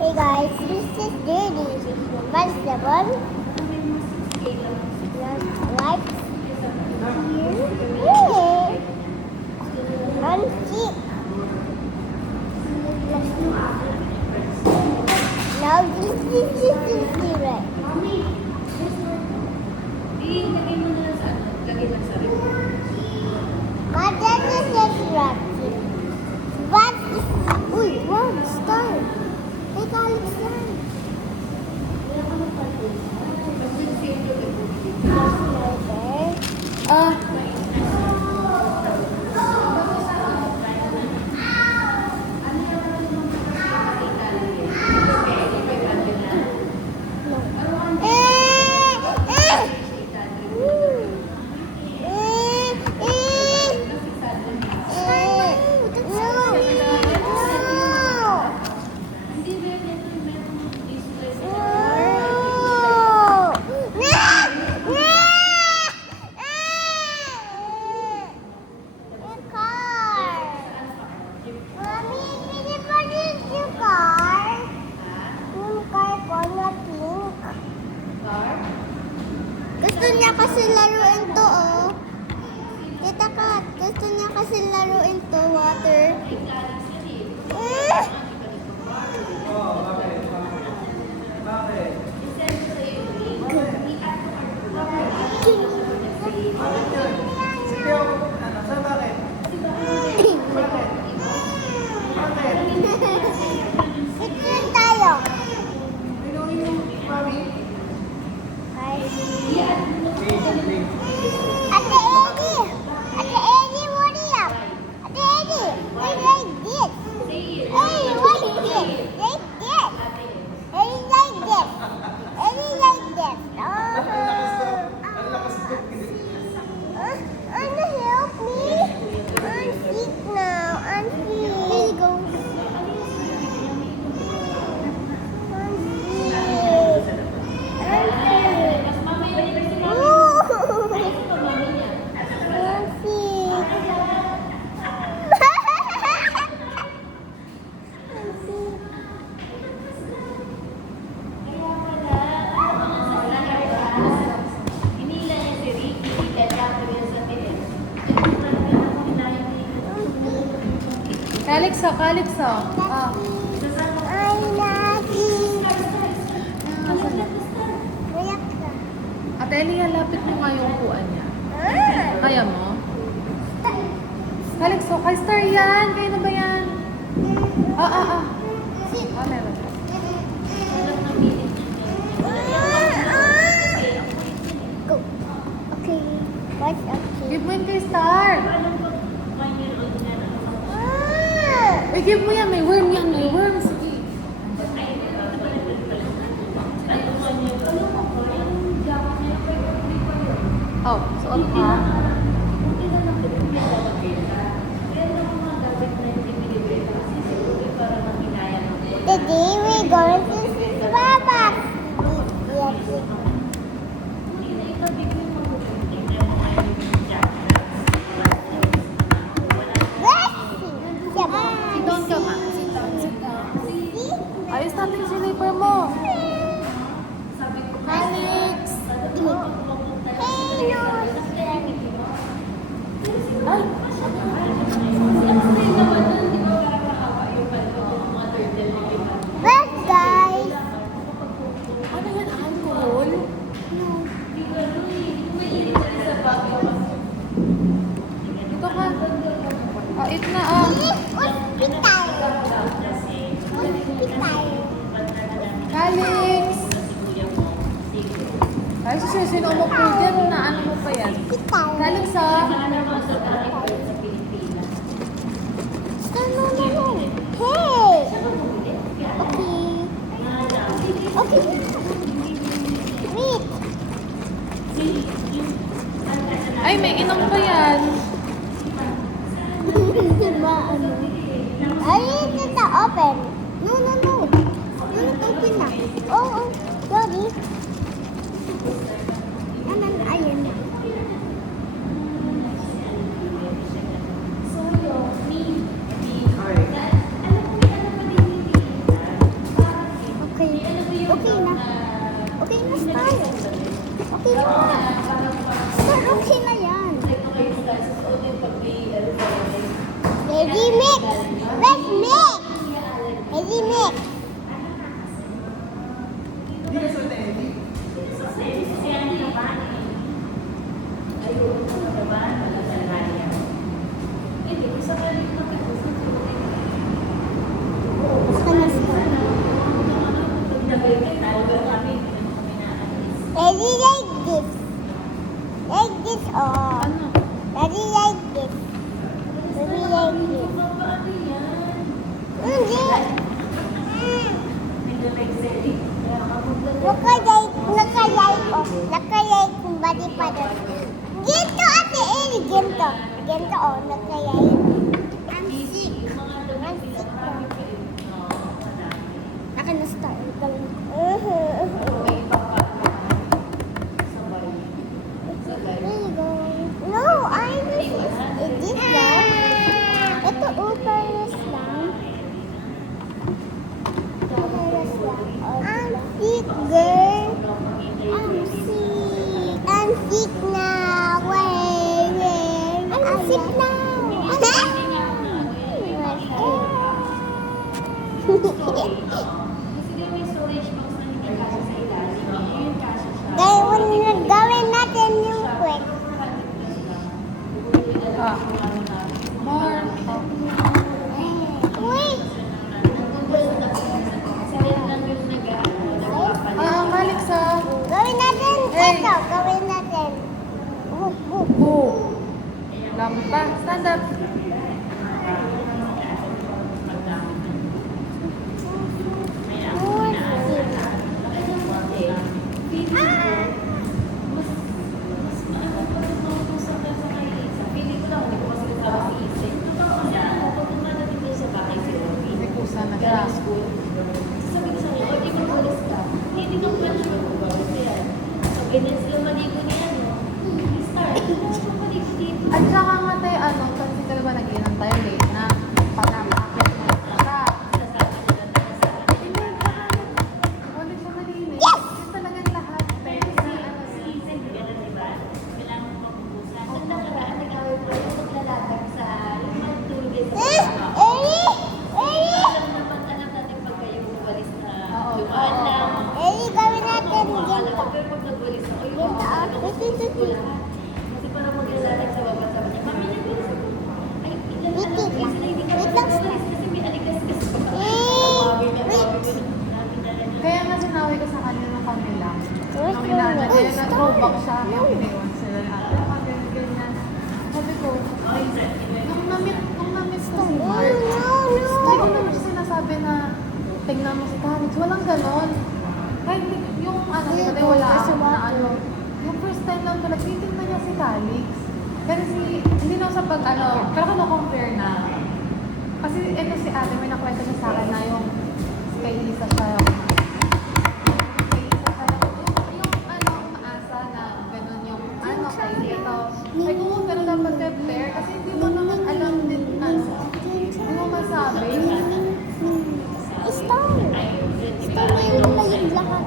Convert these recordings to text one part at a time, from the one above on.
Hey guys, this is dirty vegetable. Like here, and cheek. Now this is right. Ilagay mo na lang sa ano? Lagay lang sa rin. But that is just right. What is... Uy, wow, star. Hey, college star. Gusto niya kasi laruin to, oh. Kita ka, gusto niya kasi laruin to, water. Picture tayo. Ate Eddie! Ate Eddie, what are you? Ate Eddie, I like this. Hey, what is this? Like this. Eddie like this. Eddie like this. Anna, help me. I'm sick now. I'm sick. Here you go. I'm sick. I'm sick. Calyxo, Calyxo. I love you. Ate Elia, lapit mo nga yung upuan niya. Kaya mo? Calyxo, kay Star yan. Kaya na ba yan? Meron. Go. Okay. What's up? Give mo yun kay Star. Eh, give mo yan. May worm yan. May worm. Sige. Oh, suot ka. Today we're going to Starbucks. Sit down ka ma. Sit down. Sit down. Ayos natin yung slipper mo. Calyx. Ay. Well, guys. Ano yan? Alcohol? Dito ka. Eat na Hospital. Calyx. Ay, sino mo po dyan? Na ano mo pa yan? Calyx No. Hey. Okay. Wait. Ay, may inom pa yan. I need to open. No. Not open na. Oh. Sorry. Ayan na. Okay na. Sir, okay na yan. Ready, mix. Let's mix. Ready, mix. Ready like this. Like this or Ano? ready like this. Ready like this. Hindi. Nakalike kung bali pa doon. Ginto ate Eli, ginto. Ginto oh, nakalike. I'm sick. I'm sick na. Akin na start. Gawin ko. There you go. No, I wish this lang. Ito uparas lang. Uparas lang. I'm sick, girl. I'm sick. I'm sick now. Wait. I'm sick now. Gawin natin yung quick. Ah. More. Uy! Alexa. Gawin natin Hey. ito. Gawin natin. Go. Lampa. Stand up. May kusa na siya. At saka nga tayo, kasi ka ba nag-inom tayo late na pag-aakit mo siya. Ulit siya malinis. Yes! Yun talagang lahat. Pero si Eli! Eli! Eli, gawin natin ginto. Ginto ah. Ito. Kaya nga sinawi ko sa kanila nung kami lang. Nung inaano, kaya nag-throwback siya. Yung iniwan sila na ate. Ganyan. Sabi ko, nung na-miss ko si Mark, hindi ko naman siya sinasabi na tingnan mo si Calix. Walang ganon. Kahit yung hindi ko wala ako na yung first time lang talaga, titignan niya si Calix. Kasi hindi na sa pag pero kung compare na. Kasi ito si ate, may nakwento siya sa akin na yung kay Lisa siya yung umaasa na gano'n yung kay ito. Ay kung ganun dapat prepare kasi hindi mo naman alam din hindi mo masabi. Star na yung layog lahat.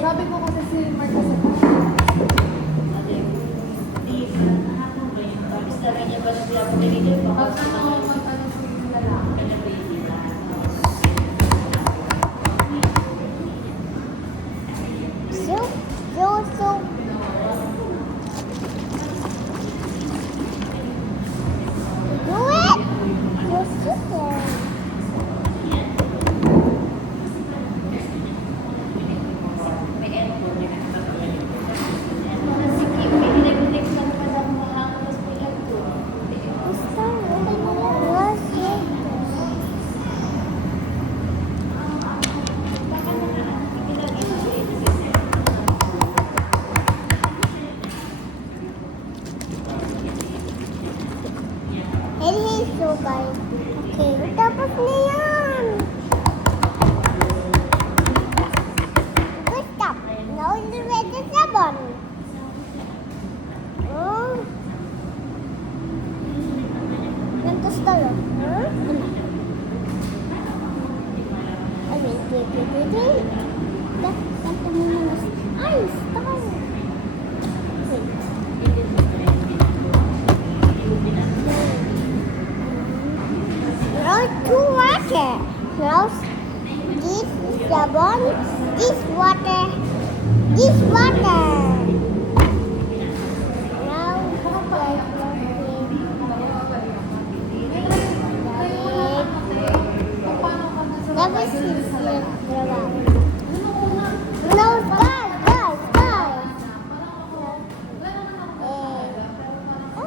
Sabi ko kasi si Mark kasi pag mag-ano si lalaki. So. Do it! You're super. So guys, okay, tapos na yan. Good stop. Now the red is seven. Oh. Nantos tayo. Huh? Ay, wait. Kanto mo muna. Einstein. Now two water. Now this is the one. This water. This water. Now Never see No, guys.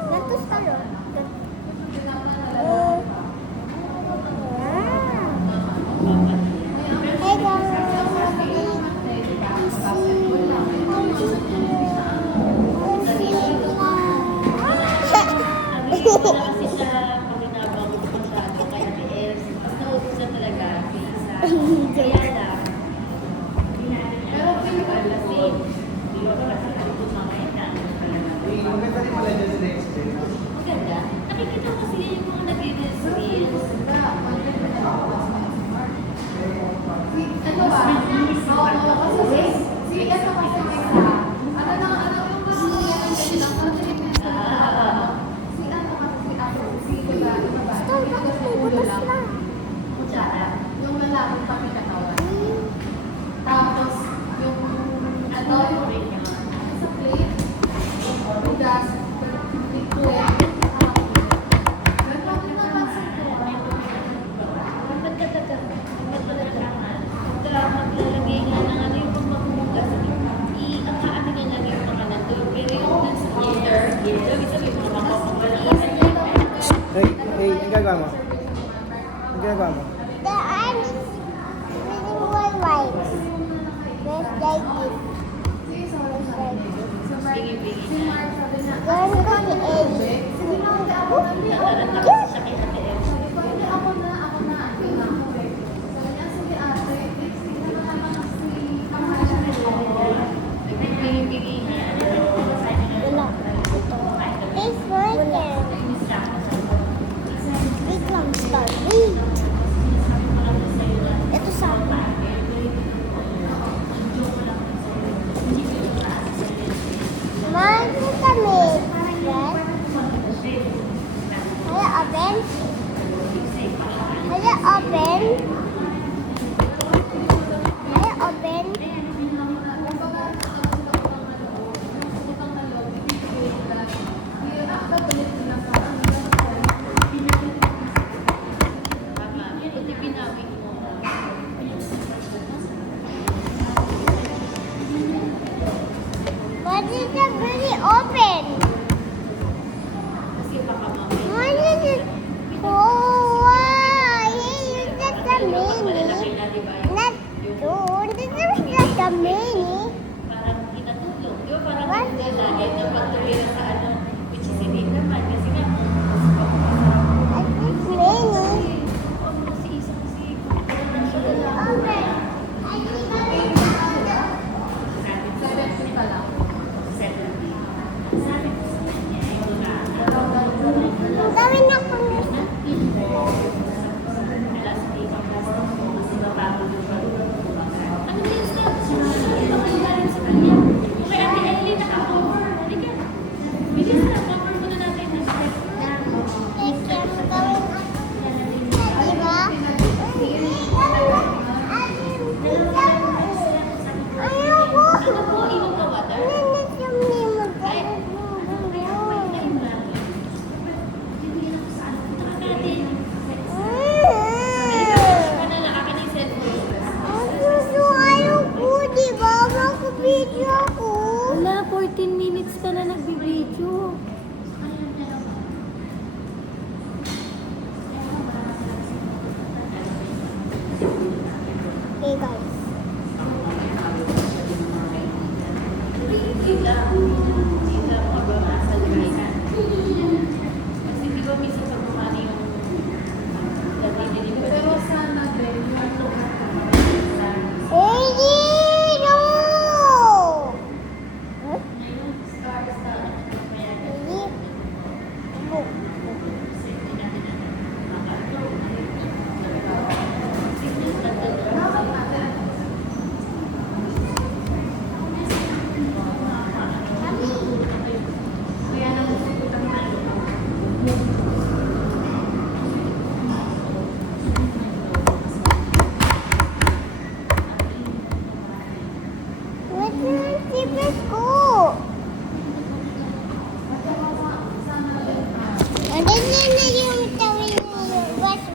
Ganito tayo. Hey guys. Kasi siya, pag inabang ko siya, kay Ate Els, mas nautos siya talaga kaysa. Kaya lang, pero pinipal kasi, di ba kasi nautos mamaya na, Maganda rin pala dyan sa next day. maganda. Nakikita ko sila yung mga nag-experience. Ano ba? Oo, kasi si ano kasi may isa. Ano yung gusto niya ng ganyan? Ang Philippines ko na si ano kasi si ako, si diba, iba ba? Bakit may butas na? Kutsara. Yung malamang kami katawan. Tapos, yung ano, yung sa plate, bigas, liquid, ganun din naman sa Maglalagay nga ng ano yung pagmamugas. I-akaano niya lang yung mga nandun. Pero yung dun sa heater, sabi mo mga kapapalitan niya. Hey, ang gagawa mo? Ang ginagawa mo? The arm is reading my rights. Just like this. Just like this. Bigay-bigay si niya. Mark sabi niya, Ganun ko si Ellie. sige na, ako Nakaratak siya.